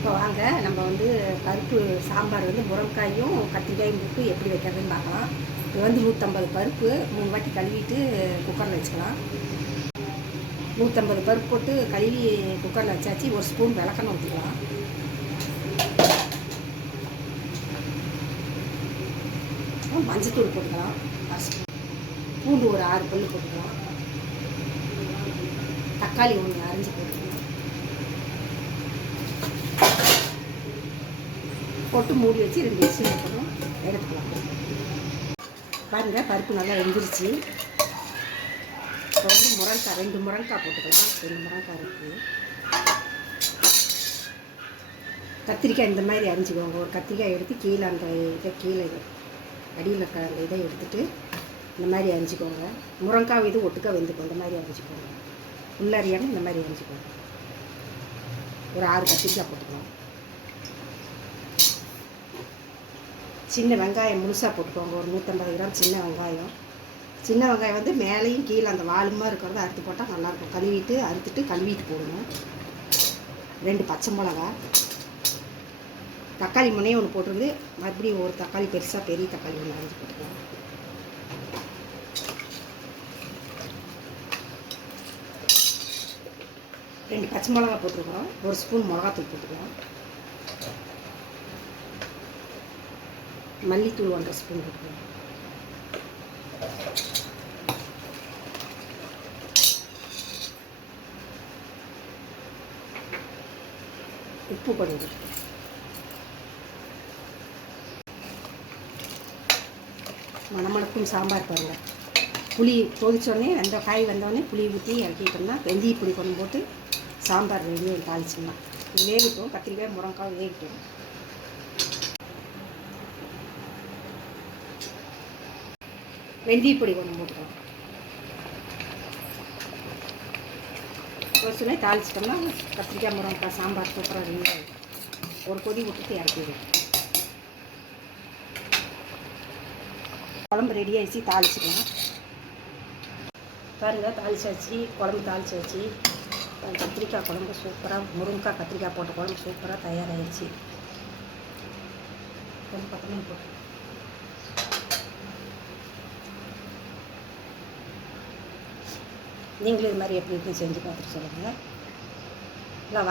இப்போ வாங்க நம்ம வந்து பருப்பு சாம்பார் வந்து முருங்காயும் கத்திரிக்காயும் போட்டு எப்படி வைக்கிறதுன்னு பார்க்கலாம். இது வந்து நூற்றம்பது பருப்பு மூணு வாட்டி கழுவிட்டு குக்கரில் வச்சுக்கலாம். நூற்றம்பது பருப்பு போட்டு கழுவி குக்கரில் வச்சாச்சு ஒரு ஸ்பூன் விளக்கணும் ஊற்றிக்கலாம் மஞ்சத்தூள் போட்டுக்கலாம். பூண்டு ஒரு ஆறு பல்லு போட்டுக்கலாம். தக்காளி ஒன்று ஆறு போட்டுக்கலாம் போட்டு மூடி வச்சு ரெண்டு விஷயம் போட்டோம் எடுத்துக்கலாம். பாருங்கள் பருப்பு நல்லா வெந்துருச்சு. இப்போ வந்து முருங்கக்காய் ரெண்டு முருங்கக்காய் போட்டுக்கலாம். ரெண்டு முருங்கக்காய் இருக்குது கத்திரிக்காய் இந்த மாதிரி அரிஞ்சுக்கோங்க. ஒரு கத்திரிக்காய் எடுத்து கீழே அந்த இதை கீழே அடியில் க அந்த இதை எடுத்துகிட்டு இந்த மாதிரி அரிஞ்சிக்கோங்க. முருங்காய் இது ஒட்டுக்காக வெந்துக்கும். இந்த மாதிரி அரிஞ்சிக்கோங்க. உள்ளறியாமல் இந்த மாதிரி அரிஞ்சிக்கோங்க. ஒரு ஆறு கத்திரிக்காய் போட்டுக்கலாம். சின்ன வெங்காயம் முழுசாக போட்டுக்கோங்க. ஒரு நூற்றம்பது கிராம் சின்ன வெங்காயம். சின்ன வெங்காயம் வந்து மேலேயும் கீழே அந்த வாலுமா இருக்கிறத அறுத்து போட்டால் நல்லாயிருக்கும். கழுவிட்டு அறுத்துட்டு கழுவிட்டு போடுங்க ரெண்டு பச்சை மிளகா. தக்காளி முனையே ஒன்று போட்டிருந்து மறுபடியும் ஒரு தக்காளி பெருசாக பெரிய தக்காளி ஒன்று அரைஞ்சி போட்டுக்கலாம் ரெண்டு பச்சை மிளகா போட்டிருக்கிறோம். ஒரு ஸ்பூன் மிளகாத்தூள் போட்டுக்கலாம் மல்லித்தூள் ஒன்றரை ஸ்பூன் இருக்கும் உப்பு கொஞ்சம் மணமணக்கும் சாம்பார் பாருங்கள் புளி கொதிச்சோடனே வெந்த காய் வந்தோடனே புளி ஊற்றி இறக்கிட்டோம்னா வெந்தய புளி கொண்டு போட்டு சாம்பார் ரெடியாக தாளிச்சிடலாம். வேகட்டும் கத்திரிக்காய் முருங்காய் வேகட்டும். வெந்தய பொடி கொஞ்சம் போட்டுக்கலாம் ஒரு சுமை தாளிச்சிட்டோம்னா கத்திரிக்காய் முருங்கக்காய் சாம்பார் சூப்பராக ரெடி ஆகிடும் ஒரு கொதி விட்டுட்டு இறக்கிடுவோம் குழம்பு ரெடி ஆகிடுச்சு தாளிச்சிக்கலாம். பாருங்கள் தாளிச்சாச்சு குழம்பு தாளிச்சாச்சு. கத்திரிக்காய் குழம்பு சூப்பராக முருங்கைக்காய் கத்திரிக்காய் போட்ட குழம்பு சூப்பராக தயாராகிடுச்சு கொஞ்சம் பக்கமே போட்டு நீங்களும் இது மாதிரி எப்படி இருக்குன்னு செஞ்சு பார்த்துட்டு சொல்லுங்கள் இல்லை வா